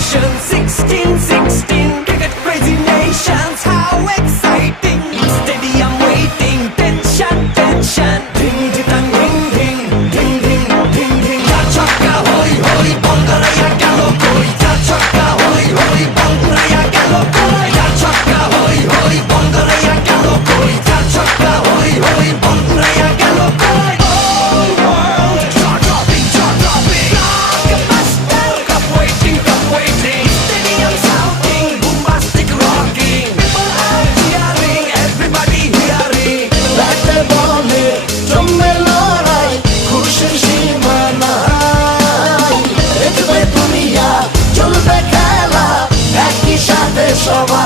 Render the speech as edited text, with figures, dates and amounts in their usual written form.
nation, 16, cricket crazy nations, how exciting! Stadium waiting, tension, ding ding ding ding ding ding ding ding. Ya chaka hoi hoi, banguraya gelo koi. Ya chaka hoi hoi, banguraya gelo koi. Ya chaka hoi hoi, banguraya gelo koi. Ya chaka hoi hoi, banguraya gelo koi. Whole world jaw-dropping. Blockbuster, cup waiting. Stadium shouting, bombastic rocking. People are cheering, everybody hearing. ব্যাটে বলে জমে লড়াই, খুশির সীমা নাই। দেখবে দুনিয়া, চলবে খেলা, একই সাথে সবাই।